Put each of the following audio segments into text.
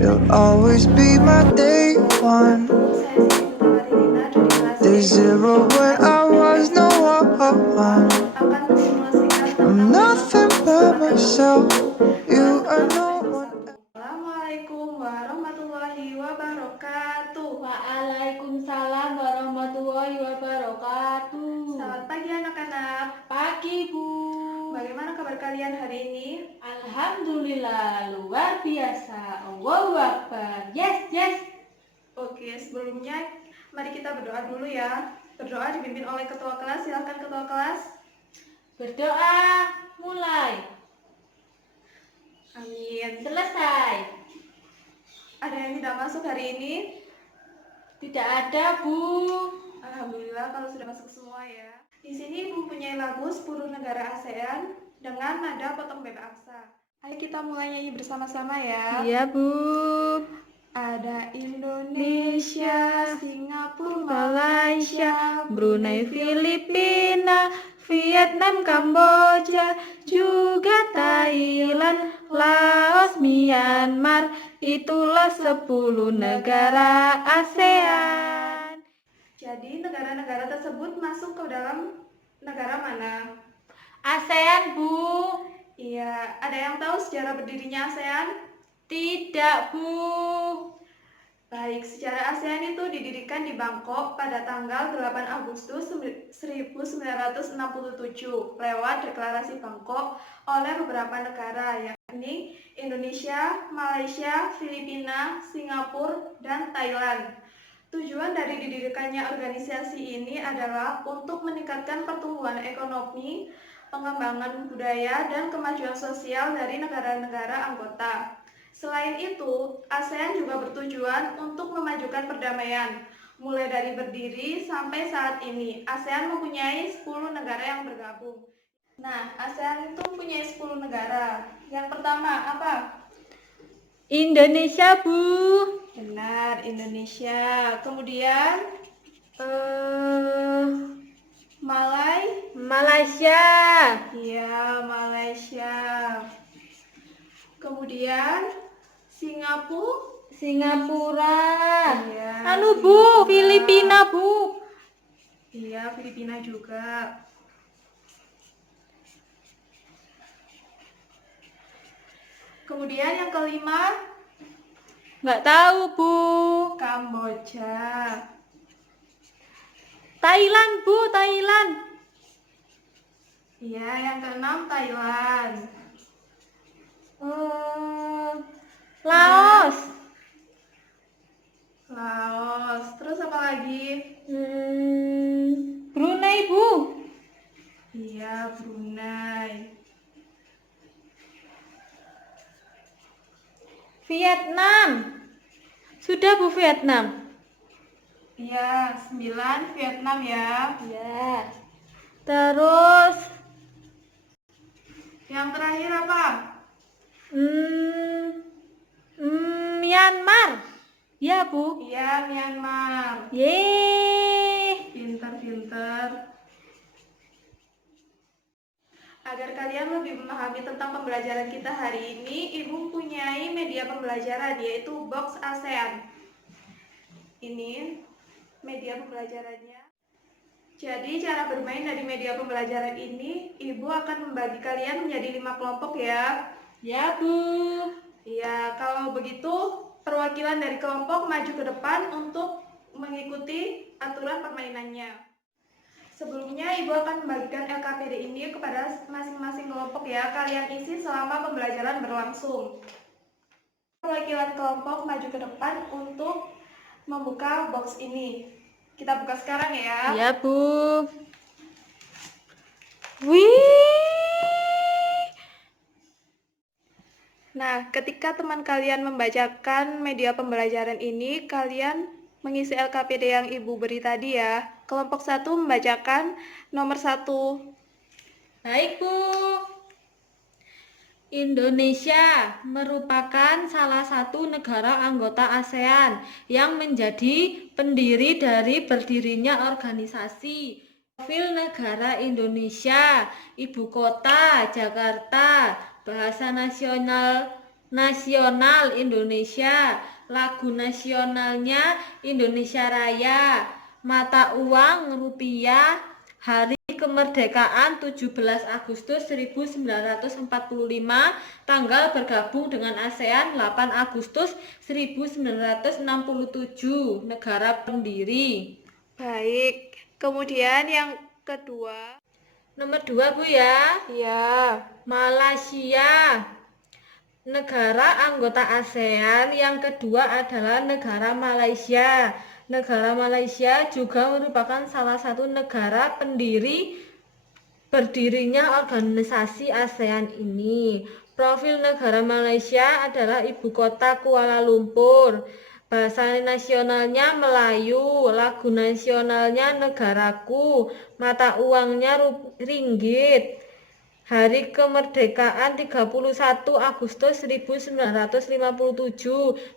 You'll always be my day one. Day zero when I was no one. I'm nothing but myself. You are no one. Assalamualaikum warahmatullahi wabarakatuh. Waalaikumsalam warahmatullahi wabarakatuh. Selamat pagi anak-anak. Pagi Bu. Bagaimana kabar kalian hari ini? Alhamdulillah luar biasa. Allahu Akbar. Yes. Oke, sebelumnya mari kita berdoa dulu ya. Berdoa dipimpin oleh ketua kelas. Silakan ketua kelas. Berdoa mulai. Amin. Selesai. Ada yang tidak masuk hari ini? Tidak ada Bu. Alhamdulillah kalau sudah masuk semua ya. Di sini mempunyai lagu 10 negara ASEAN dengan nada potong beb aksa. Ayo kita mulai nyanyi bersama-sama ya. Iya Bu. Ada Indonesia, Singapura, Malaysia, Brunei, Filipina, Vietnam, Kamboja, juga Thailand, Laos, Myanmar. Itulah 10 negara ASEAN. Jadi negara-negara tersebut masuk ke dalam negara mana? ASEAN Bu. Iya, ada yang tahu sejarah berdirinya ASEAN? Tidak Bu. Baik, sejarah ASEAN itu didirikan di Bangkok pada tanggal 8 Agustus 1967 lewat Deklarasi Bangkok oleh beberapa negara yakni Indonesia, Malaysia, Filipina, Singapura, dan Thailand. Tujuan dari didirikannya organisasi ini adalah untuk meningkatkan pertumbuhan ekonomi, pengembangan budaya, dan kemajuan sosial dari negara-negara anggota. Selain itu, ASEAN juga bertujuan untuk memajukan perdamaian. Mulai dari berdiri sampai saat ini, ASEAN mempunyai 10 negara yang bergabung. Nah, ASEAN itu mempunyai 10 negara. Yang pertama, apa? Indonesia Bu. Benar, Indonesia. Kemudian, Malaysia. Iya, Malaysia. Kemudian, Singapura. Iya. Bu, Filipina Bu. Iya, Filipina juga. Kemudian yang kelima, Nggak tahu Bu. Kamboja. Thailand Bu, Thailand. Iya, yang keenam Thailand. Laos. Laos. Terus apa lagi? Brunei Bu. Iya, Brunei. Vietnam. Sudah Bu, Vietnam. Iya, 9 Vietnam ya. Ya. Terus Yang terakhir apa? Myanmar. Ya Bu. Iya, Myanmar. Yeay. Pinter-pinter. Agar kalian lebih memahami tentang pembelajaran kita hari ini, Ibu mempunyai media pembelajaran yaitu Box ASEAN. Ini media pembelajarannya. Jadi cara bermain dari media pembelajaran ini, Ibu akan membagi kalian menjadi 5 kelompok ya. Ya Bu. Iya, kalau begitu perwakilan dari kelompok maju ke depan untuk mengikuti aturan permainannya. Sebelumnya Ibu akan membagikan LKPD ini kepada masing-masing kelompok ya. Kalian isi selama pembelajaran berlangsung. Perwakilan kelompok maju ke depan untuk membuka box ini. Kita buka sekarang ya. Ya Bu. Wih. Nah, ketika teman kalian membacakan media pembelajaran ini, kalian mengisi LKPD yang Ibu beri tadi ya. Kelompok 1 membacakan nomor 1. Baik Bu. Indonesia merupakan salah satu negara anggota ASEAN yang menjadi pendiri dari berdirinya organisasi. Profil negara Indonesia, ibu kota Jakarta, bahasa nasional nasional Indonesia, lagu nasionalnya Indonesia Raya, mata uang rupiah, hari kemerdekaan 17 Agustus 1945, tanggal bergabung dengan ASEAN 8 Agustus 1967, negara pendiri. Baik, kemudian yang kedua. Nomor 2 Bu ya. Ya. Malaysia. Negara anggota ASEAN yang kedua adalah negara Malaysia. Negara Malaysia juga merupakan salah satu negara pendiri berdirinya organisasi ASEAN ini. Profil negara Malaysia adalah ibu kota Kuala Lumpur. Bahasa nasionalnya Melayu, lagu nasionalnya Negaraku, mata uangnya ringgit. Hari kemerdekaan 31 Agustus 1957,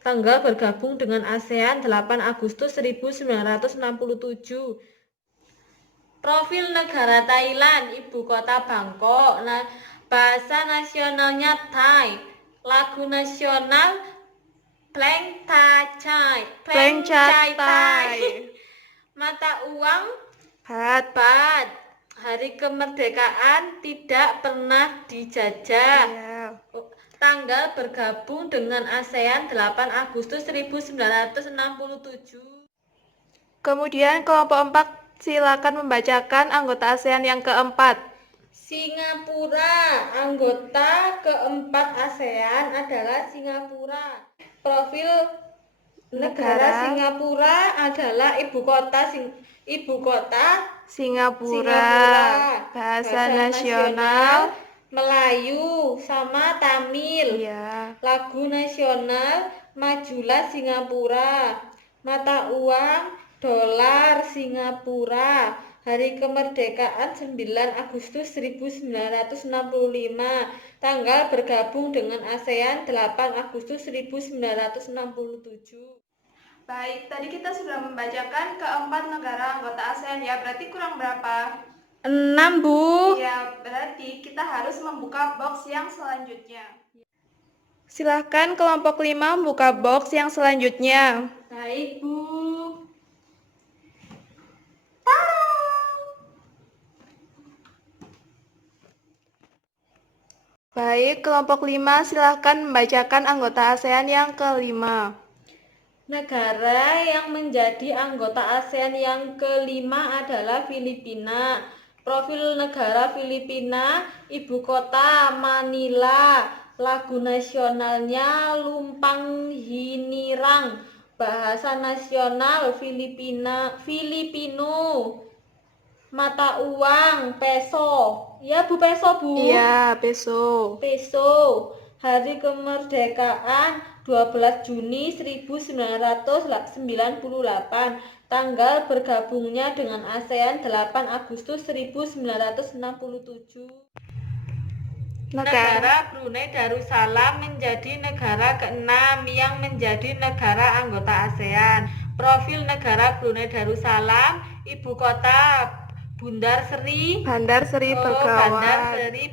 tanggal bergabung dengan ASEAN 8 Agustus 1967. Profil negara Thailand, ibu kota Bangkok. Nah, bahasa nasionalnya Thai. Lagu nasional Pleng Ta Chai. Pleng Chai Thai. Mata uang Baht. Hari kemerdekaan tidak pernah dijajah. Ya. Tanggal bergabung dengan ASEAN 8 Agustus 1967. Kemudian kelompok 4, silakan membacakan anggota ASEAN yang keempat. Singapura. Anggota keempat ASEAN adalah Singapura. Profil negara Singapura adalah ibu kota Singapura. Bahasa nasional Melayu sama Tamil. ya. Lagu nasional Majulah Singapura. Mata uang dolar Singapura. Hari kemerdekaan 9 Agustus 1965. Tanggal bergabung dengan ASEAN 8 Agustus 1967. Baik, tadi kita sudah membacakan keempat negara anggota ASEAN ya, berarti kurang berapa? 6 Bu. Ya, berarti kita harus membuka box yang selanjutnya. Silahkan kelompok 5 membuka box yang selanjutnya. Baik Bu. Baik, kelompok 5 silahkan membacakan anggota ASEAN yang kelima. Negara yang menjadi anggota ASEAN yang kelima adalah Filipina. Profil negara Filipina, ibu kota Manila, lagu nasionalnya Lumpang Hinirang, bahasa nasional Filipino, mata uang peso. Ya Bu, peso Bu. Iya, peso. Hari kemerdekaan 12 Juni 1998, tanggal bergabungnya dengan ASEAN 8 Agustus 1967. Negara Brunei Darussalam menjadi negara ke-6 yang menjadi negara anggota ASEAN. Profil negara Brunei Darussalam, ibu kota Bandar Seri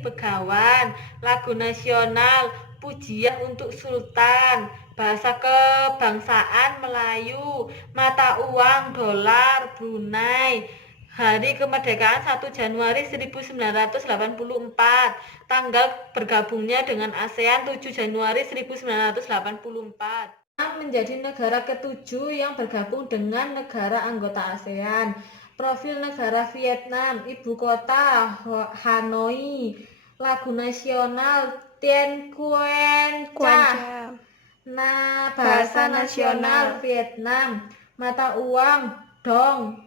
Begawan. Lagu nasional Pujian untuk Sultan. Bahasa kebangsaan Melayu. Mata uang dolar Brunei. Hari kemerdekaan 1 Januari 1984. Tanggal bergabungnya dengan ASEAN 7 Januari 1984. Menjadi negara ke-7 yang bergabung dengan negara anggota ASEAN. Profil negara Vietnam, ibu kota Hanoi, lagu nasional Tien Quyen Cha. Nah, bahasa nasional Vietnam, mata uang dong.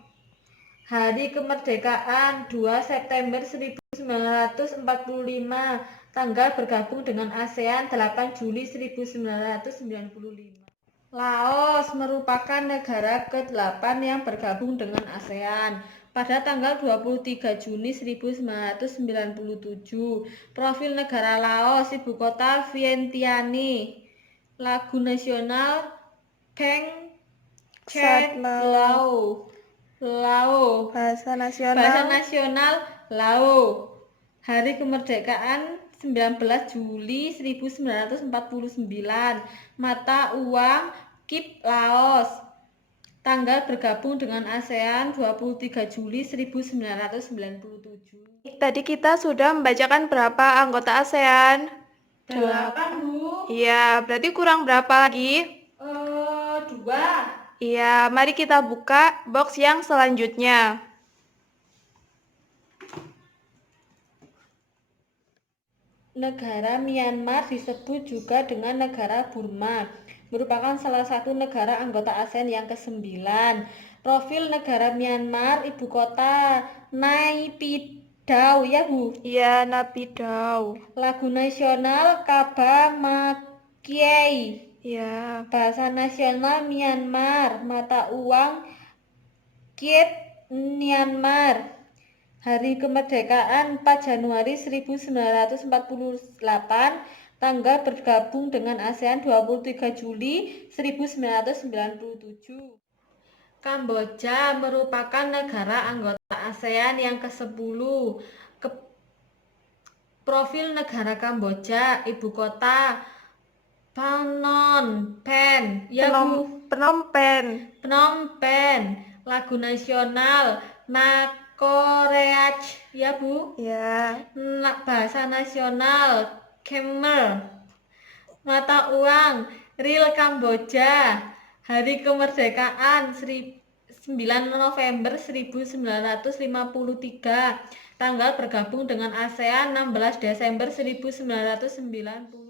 Hari kemerdekaan 2 September 1945, tanggal bergabung dengan ASEAN 8 Juli 1995. Laos merupakan negara ke-8 yang bergabung dengan ASEAN pada tanggal 23 Juni 1997. Profil negara Laos, ibu kota Vientiane. Lagu nasional Peng Chet Lao. Bahasa nasional Lao. Hari kemerdekaan 19 Juli 1949. Mata uang KIP Laos. Tanggal bergabung dengan ASEAN 23 Juli 1997. Tadi kita sudah membacakan berapa anggota ASEAN? 8, Bu. Iya, berarti kurang berapa lagi? 2. Iya, mari kita buka box yang selanjutnya. Negara Myanmar disebut juga dengan negara Burma, merupakan salah satu negara anggota ASEAN yang ke-9. Profil negara Myanmar, ibu kota Naypyidaw, ya Bu? Iya, Naypyidaw. Lagu nasional Kaba Makiai. Iya. Bahasa nasional Myanmar. Mata uang Kyat Myanmar. Hari kemerdekaan 4 Januari 1948. Tanggal bergabung dengan ASEAN 23 Juli 1997. Kamboja merupakan negara anggota ASEAN yang ke-10. Profil negara Kamboja, ibu kota Phnom Penh. Ya, Bu? Phnom Penh. Phnom Penh. Lagu nasional Nakoreach, ya Bu? Ya. Bahasa nasional Khmer. Mata uang Riel Kamboja. Hari kemerdekaan 9 November 1953. Tanggal bergabung dengan ASEAN 16 Desember 1998.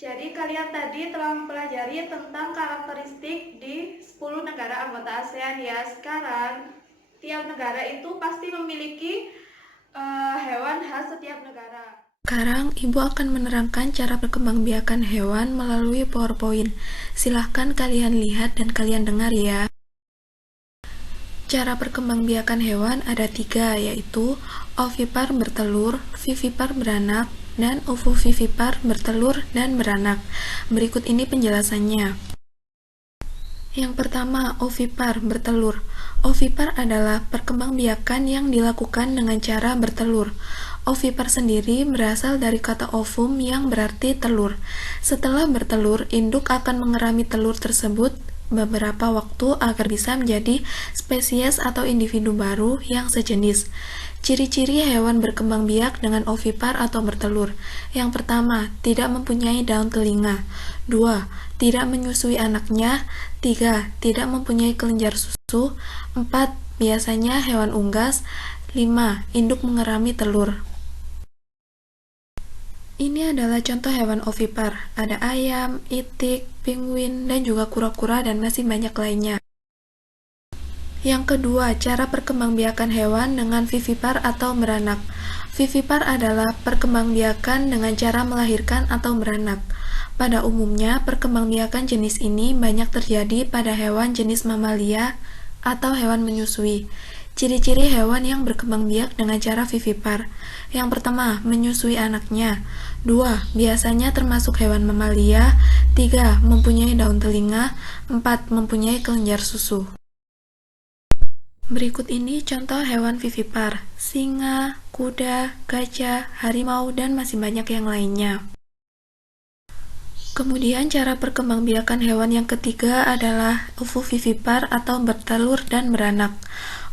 Jadi kalian tadi telah mempelajari tentang karakteristik di 10 negara anggota ASEAN ya. Sekarang tiap negara itu pasti memiliki hewan khas setiap negara. Sekarang Ibu akan menerangkan cara perkembangbiakan hewan melalui PowerPoint. Silahkan kalian lihat dan kalian dengar ya. Cara perkembangbiakan hewan ada 3, yaitu ovipar bertelur, vivipar beranak, dan ovovivipar bertelur dan beranak. Berikut ini penjelasannya. Yang pertama, ovipar bertelur. Ovipar adalah perkembangbiakan yang dilakukan dengan cara bertelur. Ovipar sendiri berasal dari kata ovum yang berarti telur. Setelah bertelur, induk akan mengerami telur tersebut beberapa waktu agar bisa menjadi spesies atau individu baru yang sejenis. Ciri-ciri hewan berkembang biak dengan ovipar atau bertelur. Yang pertama, tidak mempunyai daun telinga. 2. Tidak menyusui anaknya. 3. Tidak mempunyai kelenjar susu. 4. Biasanya hewan unggas. 5. Induk mengerami telur. Ini adalah contoh hewan ovipar. Ada ayam, itik, penguin, dan juga kura-kura dan masih banyak lainnya. Yang kedua, cara perkembangbiakan hewan dengan vivipar atau beranak. Vivipar adalah perkembangbiakan dengan cara melahirkan atau beranak. Pada umumnya, perkembangbiakan jenis ini banyak terjadi pada hewan jenis mamalia atau hewan menyusui. Ciri-ciri hewan yang berkembang biak dengan cara vivipar. Yang pertama, menyusui anaknya. 2. Biasanya termasuk hewan mamalia. 3. Mempunyai daun telinga. 4. Mempunyai kelenjar susu. Berikut ini contoh hewan vivipar: singa, kuda, gajah, harimau, dan masih banyak yang lainnya. Kemudian cara perkembangbiakan hewan yang ketiga adalah ovovivipar atau bertelur dan beranak.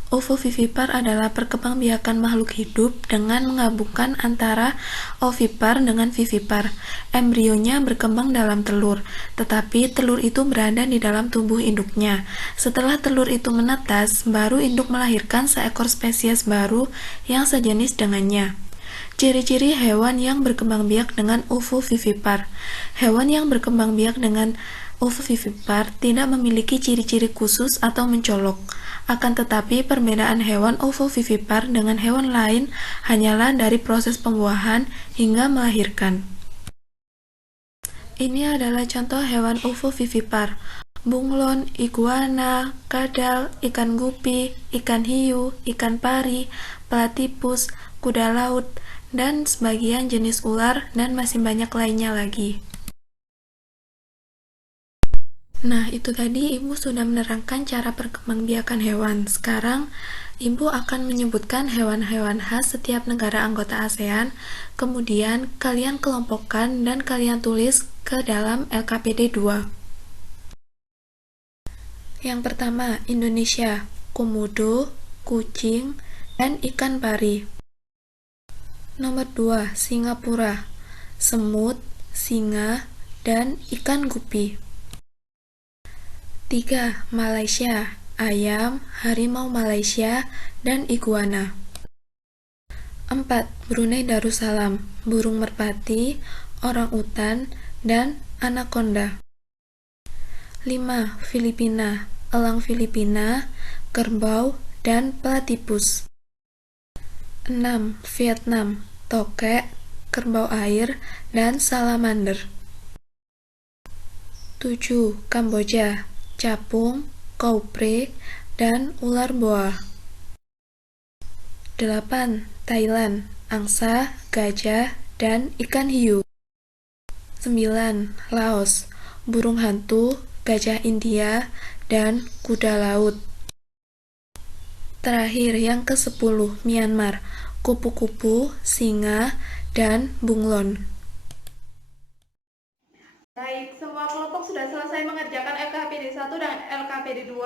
Ovovivipar adalah perkembangbiakan makhluk hidup dengan menggabungkan antara ovipar dengan vivipar. Embrionya berkembang dalam telur, tetapi telur itu berada di dalam tubuh induknya. Setelah telur itu menetas, baru induk melahirkan seekor spesies baru yang sejenis dengannya. Ciri-ciri hewan yang berkembang biak dengan ovovivipar. Hewan yang berkembang biak dengan ovovivipar tidak memiliki ciri-ciri khusus atau mencolok. Akan tetapi, perbedaan hewan ovovivipar dengan hewan lain hanyalah dari proses pembuahan hingga melahirkan. Ini adalah contoh hewan ovovivipar: bunglon, iguana, kadal, ikan gupi, ikan hiu, ikan pari, platypus, kuda laut, dan sebagian jenis ular, dan masih banyak lainnya lagi. Nah, itu tadi Ibu sudah menerangkan cara perkembangbiakan hewan. Sekarang, Ibu akan menyebutkan hewan-hewan khas setiap negara anggota ASEAN, kemudian kalian kelompokkan dan kalian tulis ke dalam LKPD 2. Yang pertama, Indonesia, komodo, kucing, dan ikan pari. Nomor 2, Singapura, semut, singa, dan ikan gupi. 3. Malaysia, ayam, harimau Malaysia, dan iguana. 4. Brunei Darussalam, burung merpati, orang-utan, dan anaconda. 5. Filipina, elang Filipina, kerbau, dan platypus. 6. Vietnam, tokek, kerbau air, dan salamander. 7. Kamboja, capung, koupre, dan ular boa. 8. Thailand, angsa, gajah, dan ikan hiu. 9. Laos, burung hantu, gajah India, dan kuda laut. Terakhir, yang ke-10, Myanmar, kupu-kupu, singa, dan bunglon. Baik, semua kelompok sudah selesai mengerjakan LKPD 1 dan LKPD 2.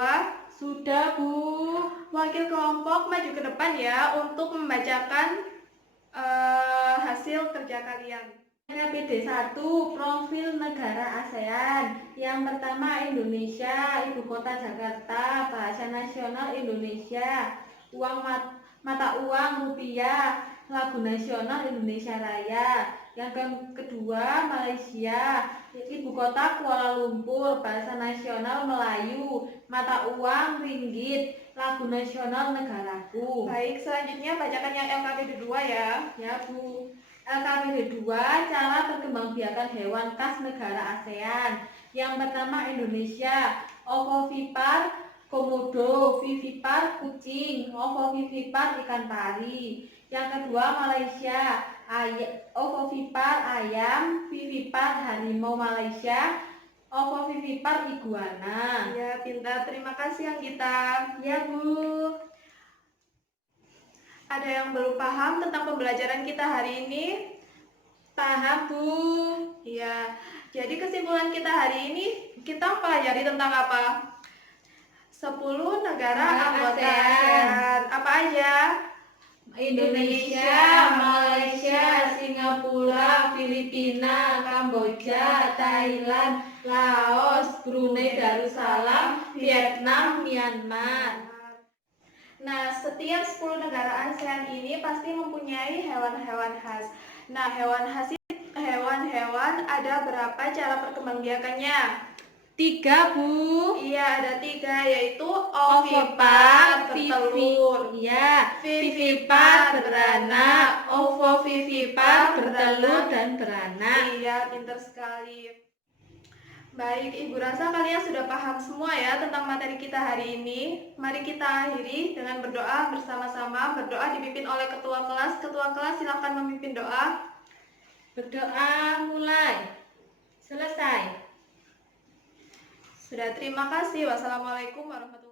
Sudah, Bu. Wakil kelompok maju ke depan ya untuk membacakan hasil kerja kalian. LKPD 1, profil negara ASEAN. Yang pertama Indonesia, ibu kota Jakarta, bahasa nasional Indonesia, mata uang rupiah, lagu nasional Indonesia Raya. Yang kedua Malaysia, ibu kota Kuala Lumpur, bahasa nasional Melayu, mata uang ringgit, lagu nasional negaraku. Baik, selanjutnya bacakan yang LKPD 2 ya. Ya, Bu. LKPD 2, cara perkembangbiakan hewan khas negara ASEAN. Yang pertama Indonesia, ovovipar, komodo, vivipar, kucing, ovovivipar, ikan pari. Yang kedua Malaysia, ovovipar, ayam, vivipar, harimau Malaysia, ovovivipar, iguana. Ya, pintar. Terima kasih Anggita. Ya, Bu. Ada yang belum paham tentang pembelajaran kita hari ini? Paham, Bu. Ya, jadi kesimpulan kita hari ini, kita pelajari tentang apa? 10 negara anggota ASEAN. Apa aja? Indonesia, Malaysia, Singapura, Filipina, Kamboja, Thailand, Laos, Brunei Darussalam, Vietnam, Myanmar. Nah, setiap 10 negara ASEAN ini pasti mempunyai hewan-hewan khas. Nah, hewan-hewan ada berapa cara perkembangbiakannya? 3, Bu. Iya, ada 3, yaitu ovipar, bertelur, ya, vivipar, beranak, ovovivipar, bertelur dan beranak. Iya, pintar sekali. Baik, Ibu rasa kalian sudah paham semua ya tentang materi kita hari ini. Mari kita akhiri dengan berdoa bersama-sama. Berdoa dipimpin oleh ketua kelas. Ketua kelas silakan memimpin doa. Berdoa mulai. Selesai. Sudah, terima kasih. Wassalamualaikum warahmatullahi wabarakatuh.